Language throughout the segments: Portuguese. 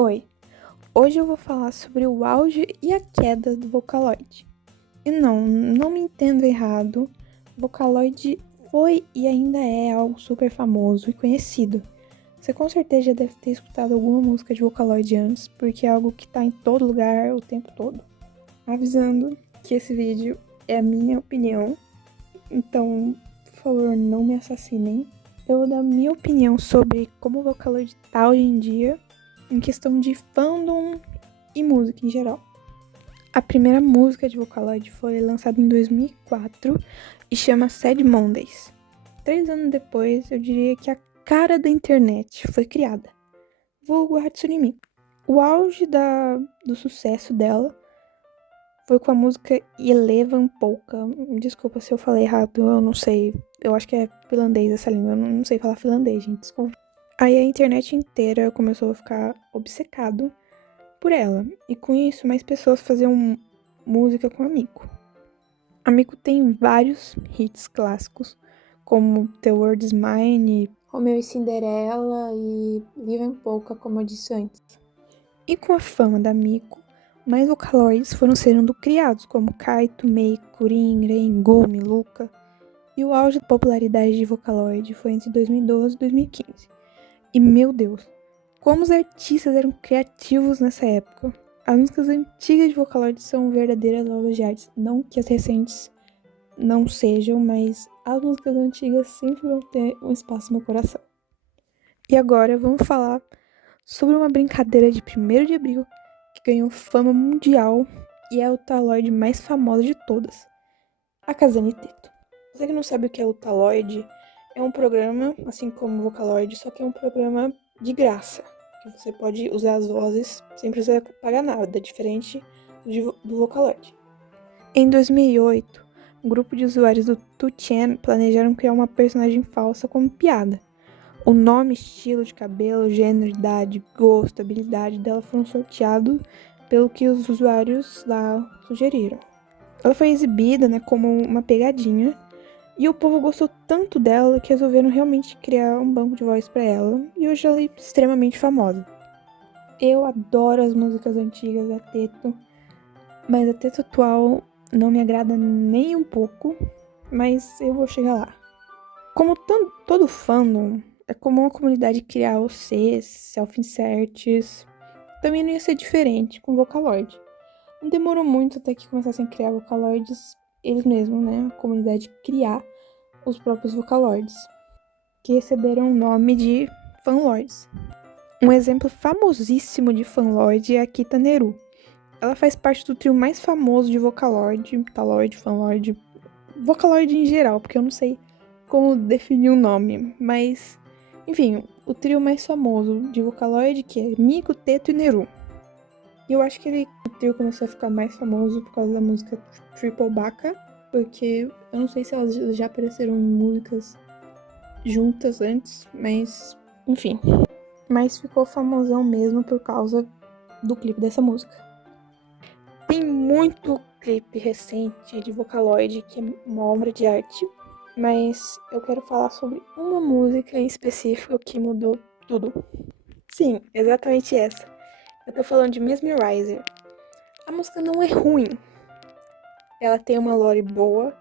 Oi, hoje eu vou falar sobre o auge e a queda do Vocaloid. E não me entendo errado, Vocaloid foi e ainda é algo super famoso e conhecido. Você com certeza já deve ter escutado alguma música de Vocaloid antes, porque é algo que tá em todo lugar o tempo todo. Avisando que esse vídeo é a minha opinião, então, por favor, não me assassinem. Eu vou dar minha opinião sobre como o Vocaloid tá hoje em dia, em questão de fandom e música em geral. A primeira música de Vocaloid foi lançada em 2004 e chama Sad Mondays. 3 anos depois, eu diria que a cara da internet foi criada, vulgo Hatsune Miku. O auge do sucesso dela foi com a música Elevan Polka. Desculpa se eu falei errado, eu não sei. Eu acho que é finlandês essa língua, eu não sei falar finlandês, gente, desculpa. Aí a internet inteira começou a ficar obcecado por ela. E com isso, mais pessoas faziam música com a Miku. A Miku tem vários hits clássicos, como The World Is Mine, Romeo e Cinderella e Live Polka, como eu disse antes. E com a fama da Miku, mais Vocaloids foram sendo criados, como Kaito, Mei, Kurin, Ren, Gumi, Luca. E o auge da popularidade de Vocaloid foi entre 2012 e 2015. E meu Deus, como os artistas eram criativos nessa época. As músicas antigas de Vocaloid são verdadeiras obras de arte. Não que as recentes não sejam, mas as músicas antigas sempre vão ter um espaço no meu coração. E agora vamos falar sobre uma brincadeira de 1º de abril que ganhou fama mundial e é o Taloid mais famosa de todas, a Kazane Teto. Você que não sabe o que é o Taloid, é um programa, assim como o Vocaloid, só que é um programa de graça, que você pode usar as vozes sem precisar pagar nada, diferente do Vocaloid. Em 2008, um grupo de usuários do 2chan planejaram criar uma personagem falsa como piada. O nome, estilo de cabelo, gênero, idade, gosto, habilidade dela foram sorteados pelo que os usuários lá sugeriram. Ela foi exibida, como uma pegadinha, e o povo gostou tanto dela que resolveram realmente criar um banco de voz pra ela, e hoje ela é extremamente famosa. Eu adoro as músicas antigas da Teto, mas a Teto atual não me agrada nem um pouco, mas eu vou chegar lá. Como todo fandom, é comum a comunidade criar OCs, self-inserts, também não ia ser diferente com Vocaloid. Não demorou muito até que começassem a criar Vocaloids eles mesmos, a comunidade criar os próprios Vocaloids, que receberam o nome de Fanloids. Um exemplo famosíssimo de Fanloid é a Kita Neru. Ela faz parte do trio mais famoso de Vocaloid, Taloid, Fanloid, Vocaloid em geral, porque eu não sei como definir o nome, mas enfim, o trio mais famoso de Vocaloid, que é Miku, Teto e Neru. E eu acho que o trio começou a ficar mais famoso por causa da música Triple Baka, porque eu não sei se elas já apareceram em músicas juntas antes, mas enfim. Mas ficou famosão mesmo por causa do clipe dessa música. Tem muito clipe recente de Vocaloid que é uma obra de arte, mas eu quero falar sobre uma música em específico que mudou tudo. Sim, exatamente essa. Eu tô falando de Mesmerizer. A música não é ruim. Ela tem uma lore boa,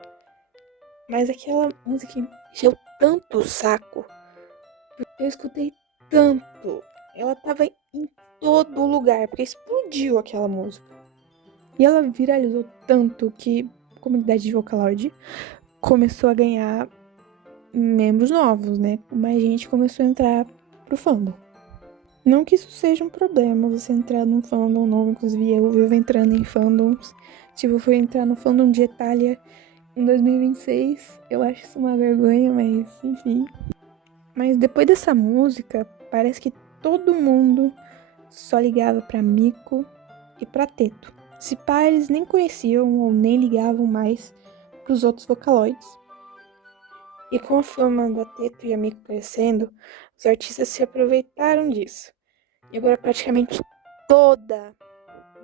mas aquela música encheu tanto o saco. Eu escutei tanto. Ela tava em todo lugar, porque explodiu aquela música. E ela viralizou tanto que a comunidade de Vocaloid começou a ganhar membros novos, Mais gente começou a entrar pro fandom. Não que isso seja um problema, você entrar num fandom novo, inclusive eu vivo entrando em fandoms. Eu fui entrar no fandom de Itália em 2026, eu acho isso uma vergonha, mas enfim. Mas depois dessa música, parece que todo mundo só ligava pra Miku e pra Teto. Se pá, eles nem conheciam ou nem ligavam mais pros outros Vocaloids. E com a fama da Teto e a Miku crescendo, os artistas se aproveitaram disso. E agora praticamente toda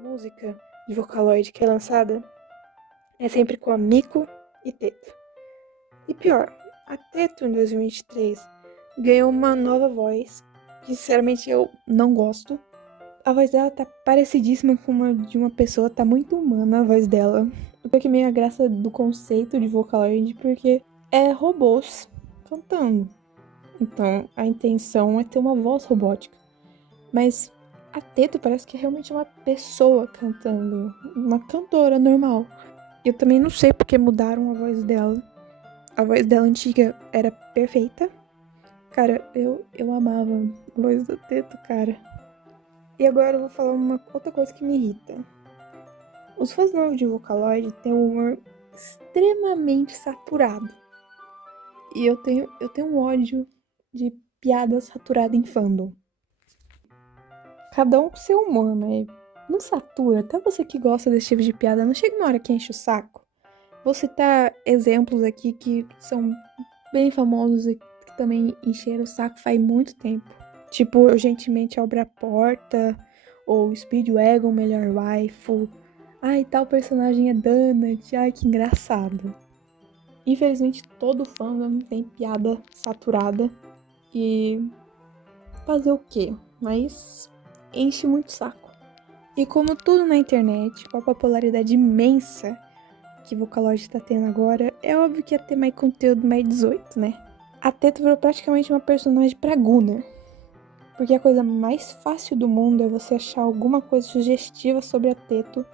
música de Vocaloid que é lançada é sempre com a Miku e Teto. E pior, a Teto em 2023 ganhou uma nova voz, que sinceramente eu não gosto. A voz dela tá parecidíssima com uma de uma pessoa, tá muito humana a voz dela. O que é meio a graça do conceito de Vocaloid, porque é robôs cantando. Então, a intenção é ter uma voz robótica. Mas a Teto parece que é realmente uma pessoa cantando, uma cantora normal. Eu também não sei porque mudaram a voz dela. A voz dela antiga era perfeita. Cara, eu amava a voz da Teto, cara. E agora eu vou falar uma outra coisa que me irrita. Os fãs novos de Vocaloid têm um humor extremamente saturado. E eu tenho um ódio de piada saturada em fandom. Cada um com seu humor, mas não satura. Até você que gosta desse tipo de piada, não chega uma hora que enche o saco. Vou citar exemplos aqui que são bem famosos e que também encheram o saco faz muito tempo. Tipo, Urgentemente Abre a Porta, ou Speedwagon Melhor Waifu. Ai, tal personagem é Donut, ai que engraçado. Infelizmente todo fandom tem piada saturada e fazer o quê? Mas enche muito o saco. E como tudo na internet, com a popularidade imensa que Vocaloid tá tendo agora, é óbvio que ia ter mais conteúdo mais 18, né? A Teto virou praticamente uma personagem pra Gunner. Porque a coisa mais fácil do mundo é você achar alguma coisa sugestiva sobre a Teto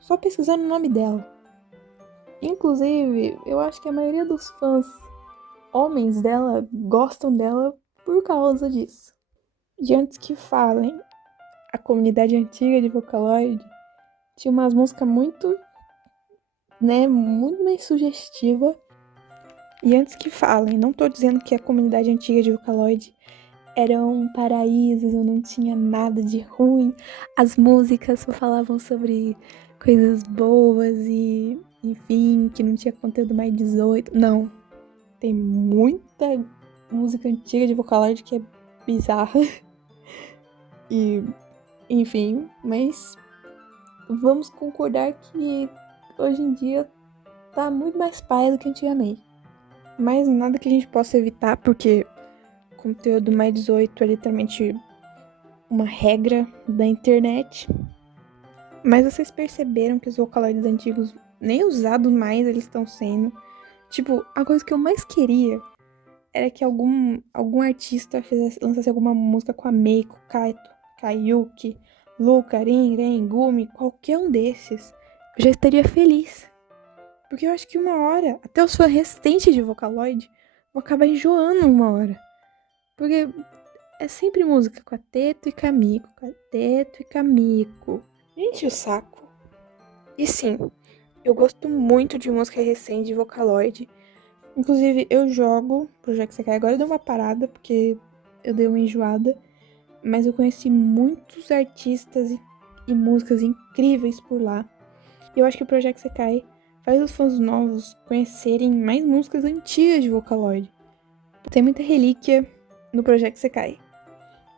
só pesquisando o nome dela. Inclusive, eu acho que a maioria dos fãs homens dela gostam dela por causa disso. E antes que falem, a comunidade antiga de Vocaloid tinha umas músicas muito mais sugestiva. E antes que falem, não tô dizendo que a comunidade antiga de Vocaloid era um paraíso, não tinha nada de ruim. As músicas só falavam sobre coisas boas e, enfim, que não tinha conteúdo mais 18. Não. Tem muita música antiga de Vocaloid que é bizarra. E, enfim, mas vamos concordar que hoje em dia tá muito mais paia do que antigamente. Mas nada que a gente possa evitar, porque conteúdo mais 18 é literalmente uma regra da internet. Mas vocês perceberam que os Vocaloids antigos, nem usados mais eles estão sendo. Tipo, a coisa que eu mais queria era que algum artista lançasse alguma música com a Meiko, Kaito, Kayuki, Luca, Rin, Gumi, qualquer um desses. Eu já estaria feliz. Porque eu acho que uma hora, até os fãs recentes de Vocaloid vão acabar enjoando uma hora. Porque é sempre música com a Teto e Kamiko, com a Teto e Kamiko. Enche o saco. E sim, eu gosto muito de música recente de Vocaloid. Inclusive, eu jogo pro Jacksepticeye. Agora eu dei uma parada, porque eu dei uma enjoada. Mas eu conheci muitos artistas e músicas incríveis por lá. E eu acho que o Project Sekai faz os fãs novos conhecerem mais músicas antigas de Vocaloid. Tem muita relíquia no Project Sekai.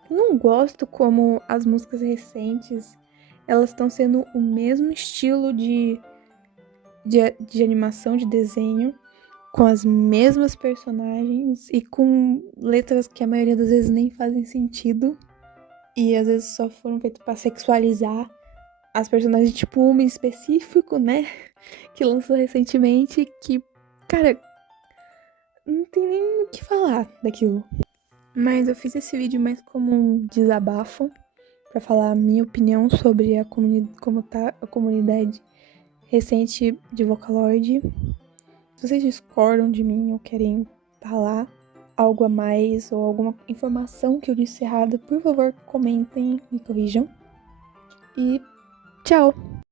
Eu não gosto como as músicas recentes, elas estão sendo o mesmo estilo de animação, de desenho, com as mesmas personagens e com letras que a maioria das vezes nem fazem sentido. E às vezes só foram feitas pra sexualizar as personagens, tipo uma em específico, né? Que lançou recentemente, que, cara, não tem nem o que falar daquilo. Mas eu fiz esse vídeo mais como um desabafo, pra falar a minha opinião sobre como tá a comunidade recente de Vocaloid. Se vocês discordam de mim ou querem falar algo a mais ou alguma informação que eu disse errada, por favor, comentem, me corrijam. E tchau!